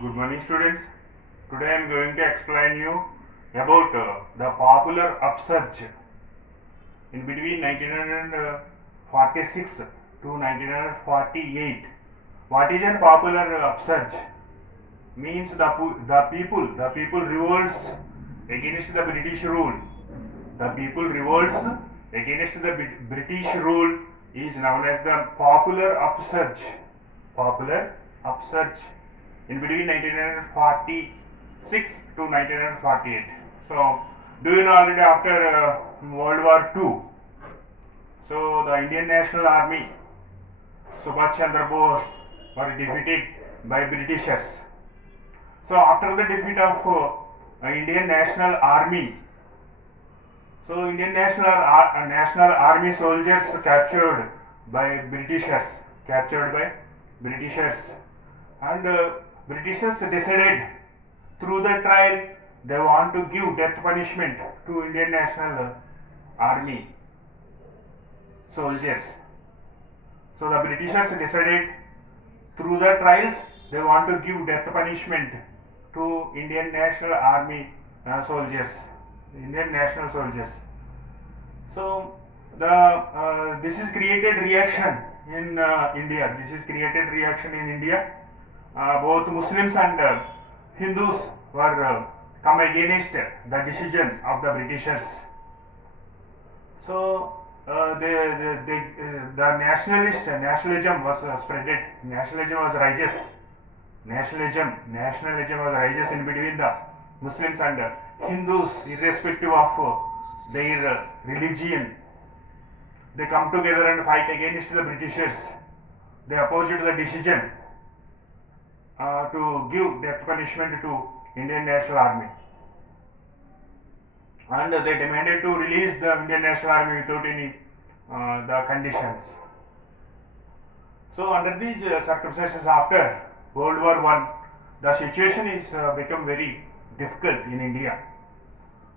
Good morning, students. Today I am going to explain you about the popular upsurge in between 1946 to 1948. What is a popular upsurge? Means the people revolts against the British rule. The people revolts against the British rule is known as the popular upsurge. Popular upsurge in between 1946 to 1948. So, do you know already after World War II? So, the Indian National Army, Subhash Chandra Bose, were defeated by Britishers. So, after the defeat of Indian National Army, so Indian National Army soldiers captured by Britishers, and Britishers decided through the trial they want to give death punishment to Indian National Army soldiers. So the Britishers decided through the trials they want to give death punishment to Indian National Army soldiers, Indian national soldiers. So this is created reaction in India. This is created reaction in India. Both Muslims and Hindus were come against the decision of the Britishers. So the nationalism was spreaded. Nationalism was rises. Nationalism was rises in between the Muslims and Hindus, irrespective of their religion. They come together and fight against the Britishers. They opposed the decision to give death punishment to Indian National Army, and they demanded to release the Indian National Army without any the conditions. So under these circumstances, after World War I, the situation is become very difficult in India.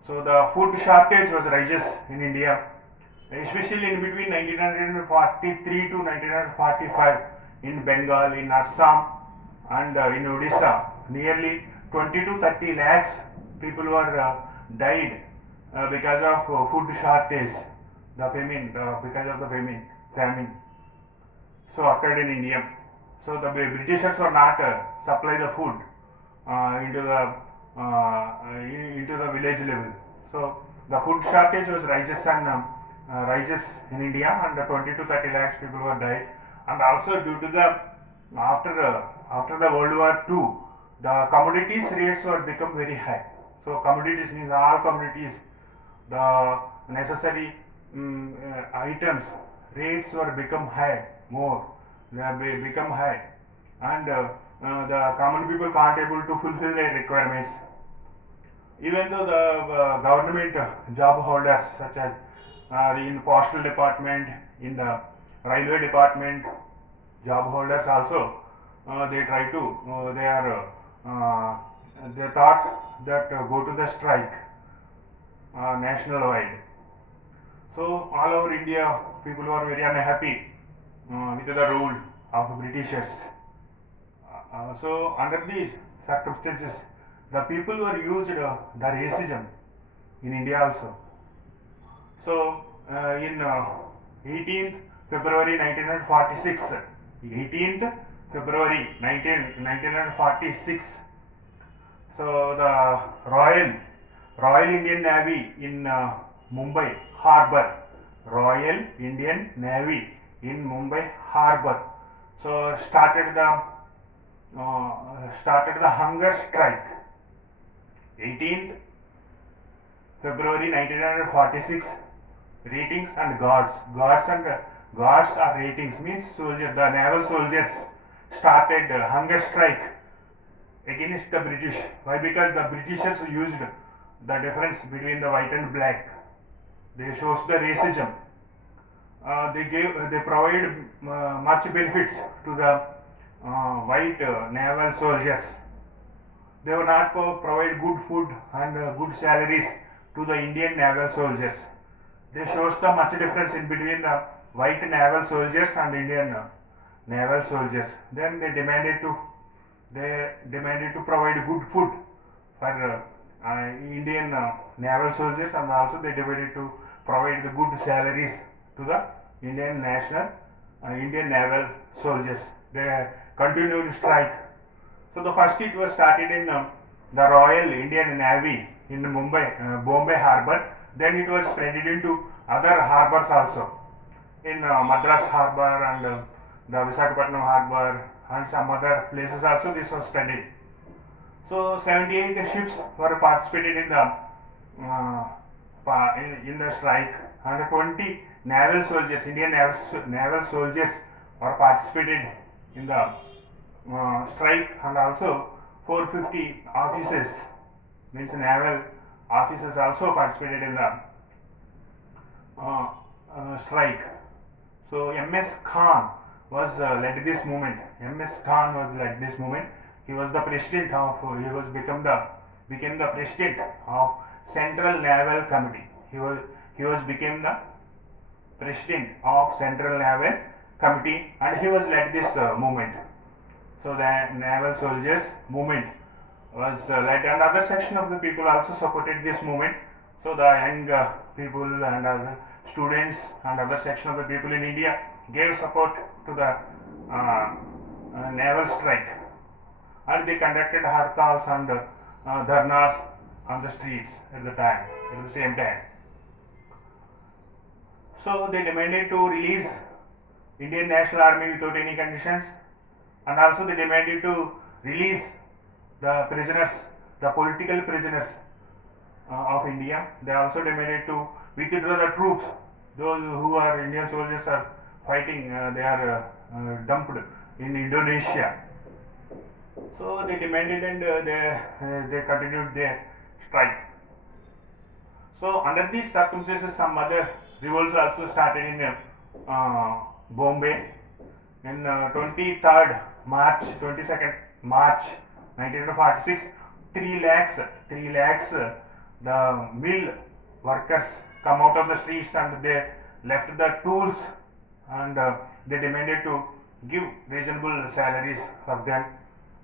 So the food shortage was rises in India, especially in between 1943 to 1945 in Bengal, in Assam, and in Odisha. Nearly 20 to 30 lakhs people were died because of food shortage, the famine, because of the famine. So occurred in India. So the Britishers were not supply the food into the village level. So the food shortage was rises in India, and 20 to 30 lakhs people were died. And also due to the after the World War II, the commodities rates were become very high. So commodities means all commodities, the necessary items rates were become high, more they have become high, and the common people can't able to fulfill their requirements. Even though the government job holders, such as in postal department, in the railway department, job holders also, they try to they thought that go to the strike national wide. So all over India, people were very unhappy with the rule of Britishers. So under these circumstances, the people were used the racism in India also. So in 18th February 1946, 18th February 1946. So the Royal Indian Navy in Mumbai Harbour, Royal Indian Navy in Mumbai Harbour. So started the hunger strike. 18th February 1946. Ratings and guards. Guards are ratings, means soldiers. The naval soldiers started hunger strike against the British. Why? Because the Britishers used the difference between the white and black. They shows the racism. They provide much benefits to the white naval soldiers. They were not provide good food and good salaries to the Indian naval soldiers. They shows the much difference in between the white naval soldiers and Indian naval soldiers. Then they demanded to they demanded to provide good food for Indian naval soldiers, and also they demanded to provide the good salaries to the Indian naval soldiers. They continued strike. So the first it was started in the Royal Indian Navy in Bombay Harbour. Then it was spread into other harbours also, in Madras Harbour and the Visakhapatnam Harbour and some other places also. This was spread. So 78 ships were participated in the in the strike, and 20 naval soldiers, Indian naval soldiers, were participated in the strike, and also 450 officers, means naval officers, also participated in the strike. So M.S. Khan was led this movement. M.S. Khan was led this movement. He was the president of. Became the president of Central Naval Committee. He became the president of Central Naval Committee, and he was led this movement. So the naval soldiers movement was led, and other section of the people also supported this movement. So the young people and other students and other section of the people in India gave support to the naval strike, and they conducted hartals and dharnas on the streets at the same time. So they demanded to release Indian National Army without any conditions, and also they demanded to release the prisoners, the political prisoners of India. They also demanded to withdraw the troops. Those who are Indian soldiers are fighting, they are dumped in Indonesia. So they demanded, and they continued their strike. So under these circumstances, some other revolts also started in Bombay. In 22nd March 1946, 3 lakhs the mill workers come out of the streets, and they left the tools, and they demanded to give reasonable salaries for them,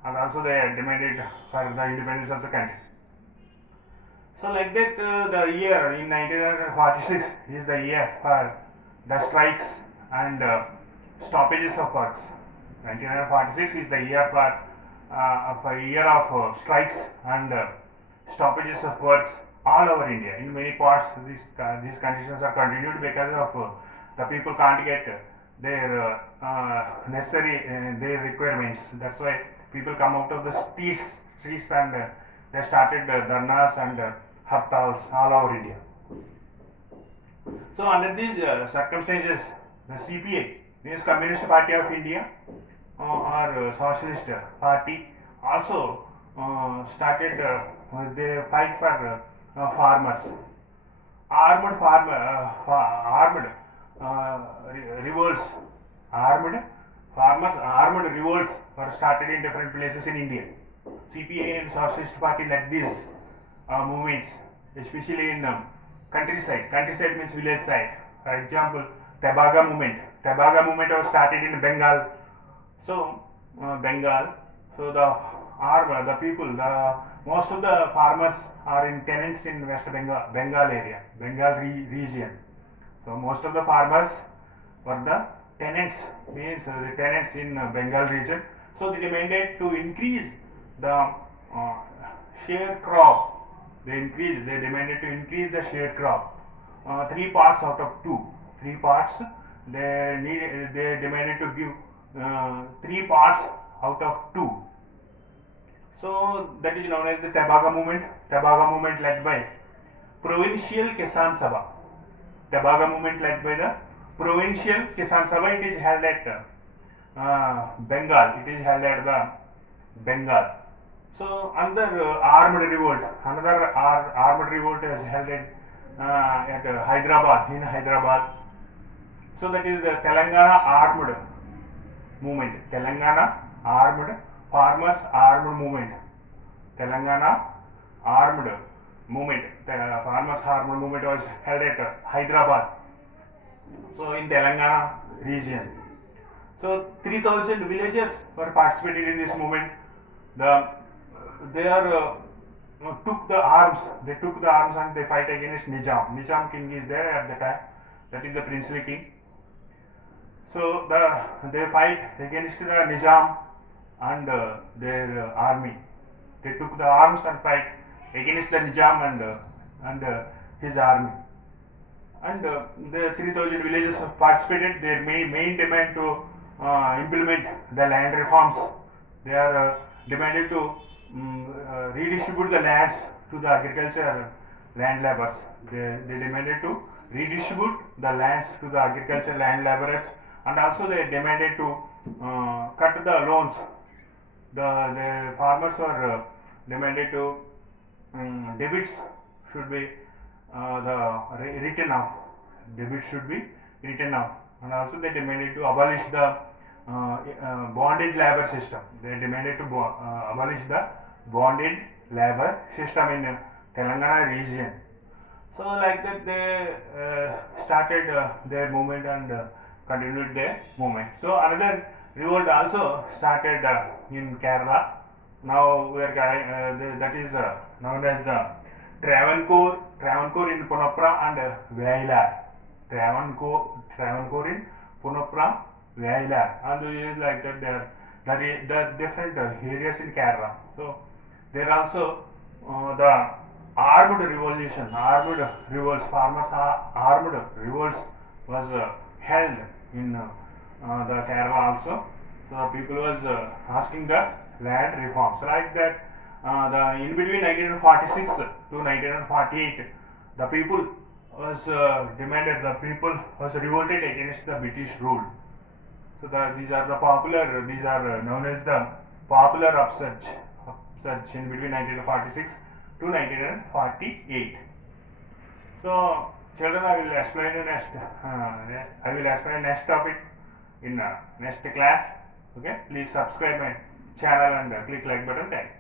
and also they demanded for the independence of the country. So like that, the year in 1946 is the year for the strikes and stoppages of works. 1946 is the year for a year of strikes and stoppages of works all over India. In many parts, these conditions are continued because of the people can't get their necessary their requirements. That's why people come out of the streets and they started dharnas and hartals all over India. So under these circumstances, the CPI, means Communist Party of India, or Socialist Party, also started they fight for farmers. Armed revolts, armed revolts were started in different places in India. CPI and Socialist Party led these movements, especially in countryside. Countryside means village side. For example, Tebaga movement. Tebaga movement was started in Bengal. So Bengal. So the people, most of the farmers are in tenants in West Bengal area, Bengal region. So most of the farmers were the tenants, means the tenants in Bengal region. So they demanded to increase the share crop. They demanded to increase the share crop. 3 parts out of 2. 3 parts. They demanded to give 3 parts out of 2. So that is known as the Tebaga movement. Tebaga movement led by Provincial Kisan Sabha. Tebaga movement led by the Provincial Kisan Sabha. It is held at Bengal. It is held at the Bengal. So another armed revolt is held at Hyderabad, in Hyderabad. So that is the Telangana armed movement. Telangana armed farmers armed movement. Telangana armed movement. The farmers armed movement was held at Hyderabad. So in Telangana region. So 3,000 villagers were participated in this movement. the they are took the arms. They took the arms and they fight against Nizam. Nizam king is there at the time. That is the princely king. So they fight against the Nizam and their army. They took the arms and fight against the Nizam and his army. And the 3,000 villages have participated. Their main demand to implement the land reforms. They are demanded to redistribute the lands to the agriculture land laborers. They demanded to redistribute the lands to the agriculture land laborers, and also they demanded to cut the loans. The farmers were demanded to debits should be written off. Debits should be written off, and also they demanded to abolish the bondage labor system. They demanded to abolish the bondage labor system in Telangana region. So like that they started their movement and continued their movement. So another revolt also started in Kerala. Now we are that is known as the Travancore in Punapura and Vailar. Travancore in Punapura, Vailar, and it is like that the different areas in Kerala. So there also the armed revolts, farmers armed revolts was held in the Kerala also. So the people was asking the land reforms like that. In between 1946 to 1948, the people was revolted against the British rule. So these are known as the popular upsurge in between 1946 to 1948. So children, I will explain next topic in next class. Okay, please subscribe my channel and click like button. Thank you.